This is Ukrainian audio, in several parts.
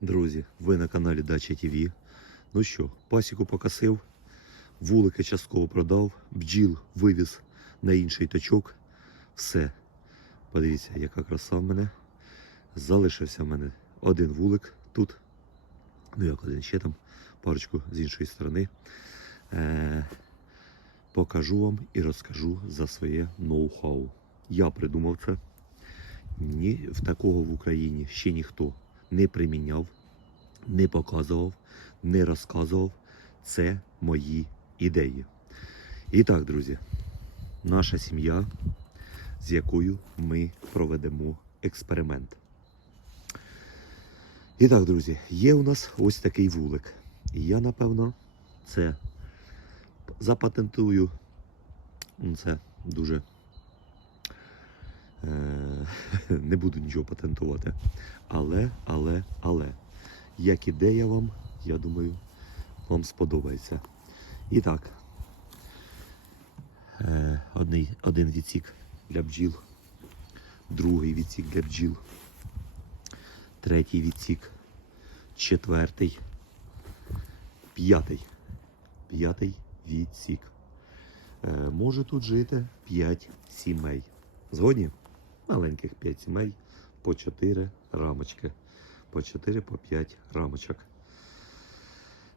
Друзі, ви на каналі Дача ТВ. Ну що, пасіку покосив, вулики частково продав, бджіл вивіз на інший точок. Все. Подивіться, яка краса в мене. Залишився в мене один вулик тут. Ну, як один ще там, парочку з іншої сторони. Е- покажу вам і розкажу за своє ноу-хау. Я придумав це. Ні, в такого в Україні ще ніхто не приміняв, не показував, не розказував. Це мої ідеї. І так, друзі, наша сім'я, з якою ми проведемо експеримент. І так, друзі, є у нас ось такий вулик. І я, напевно, це запатентую. Це дуже не буду нічого патентувати. Але, але, але, як ідея вам, я думаю, вам сподобається. І так, е, один, один відсік для бджіл, другий відсік для бджіл, третій відсік, четвертий, п'ятий. П'ятий відсік. Е, може тут жити 5 сімей. Згодні? Маленьких 5 сімей по 4 рамочки. По 4 по 5 рамочок.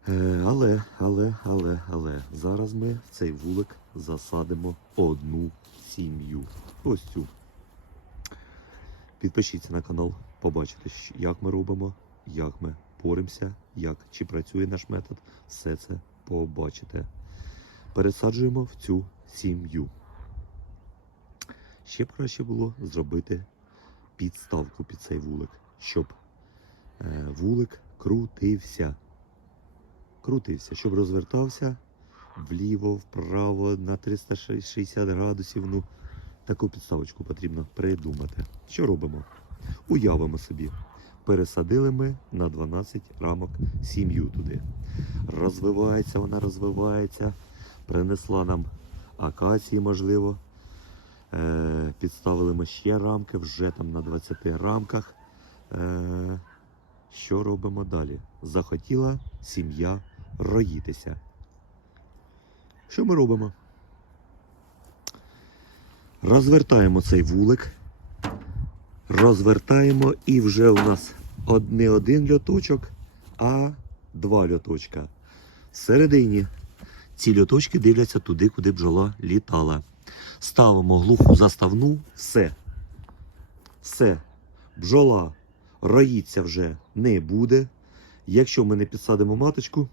Е, але, але, але, але, зараз ми в цей вулик засадимо одну сім'ю. Ось цю. Підпишіться на канал, побачите, як ми робимо, як ми боремося, як чи працює наш метод. Все це побачите. Пересаджуємо в цю сім'ю. Ще б краще було зробити підставку під цей вулик, щоб е, вулик крутився. Крутився, щоб розвертався вліво, вправо на 360 градусів. Ну, таку підставочку потрібно придумати. Що робимо? Уявимо собі. Пересадили ми на 12 рамок сім'ю туди. Розвивається вона, розвивається. Принесла нам акації, можливо. Е, підставили ми ще рамки, вже там на 20 рамках. Е, що робимо далі? Захотіла сім'я роїтися. Що ми робимо? Розвертаємо цей вулик, розвертаємо і вже у нас не один льоточок, а два льоточка. Всередині ці льоточки дивляться туди, куди бджола літала. Ставимо глуху заставну, все. Все. Бджола роїться вже не буде. Якщо ми не підсадимо маточку,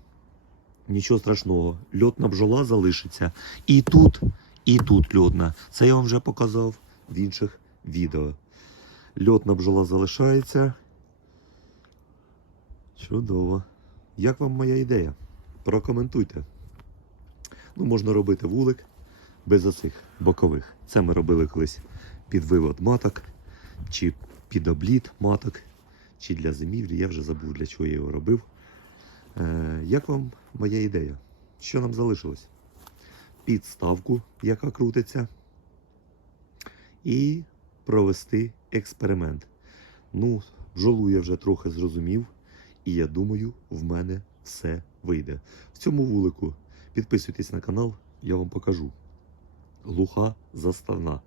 нічого страшного. Льотна бджола залишиться. І тут, і тут льотна. Це я вам вже показав в інших відео. Льотна бджола залишається. Чудово. Як вам моя ідея? Прокоментуйте. Ну, можна робити вулик без оцих бокових. Це ми робили колись під вивод маток, чи під обліт маток, чи для зимівлі. Я вже забув, для чого я його робив. Е, як вам моя ідея? Що нам залишилось? Підставку, яка крутиться, і провести експеримент. Ну, бджолу я вже трохи зрозумів, і я думаю, в мене все вийде. В цьому вулику підписуйтесь на канал, я вам покажу. Глуха заставна.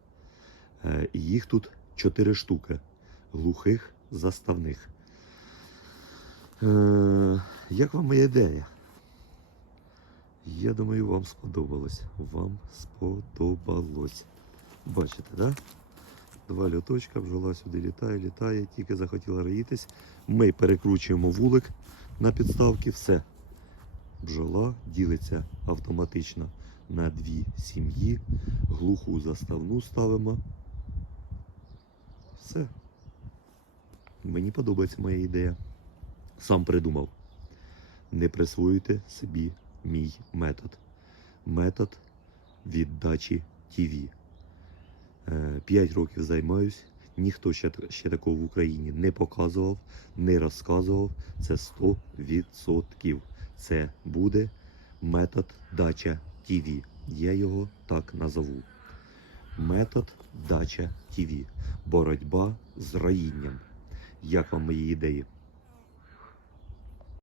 Е, їх тут 4 штуки. Глухих заставних. Е, як вам моя ідея? Я думаю, вам сподобалось. Вам сподобалось. Бачите, да? Два льоточка, бджола сюди літає, літає, тільки захотіла роїтись. Ми перекручуємо вулик на підставки, все. Бджола ділиться автоматично на дві сім'ї. Глуху заставну ставимо. Все. Мені подобається моя ідея. Сам придумав. Не присвоюйте собі мій метод. Метод віддачі ТВ. П'ять років займаюсь. Ніхто ще, ще такого в Україні не показував, не розказував. Це 100%. Це буде метод дача ТВ. Я його так назову. Метод дача ТВ. Боротьба з роїнням. Як вам мої ідеї?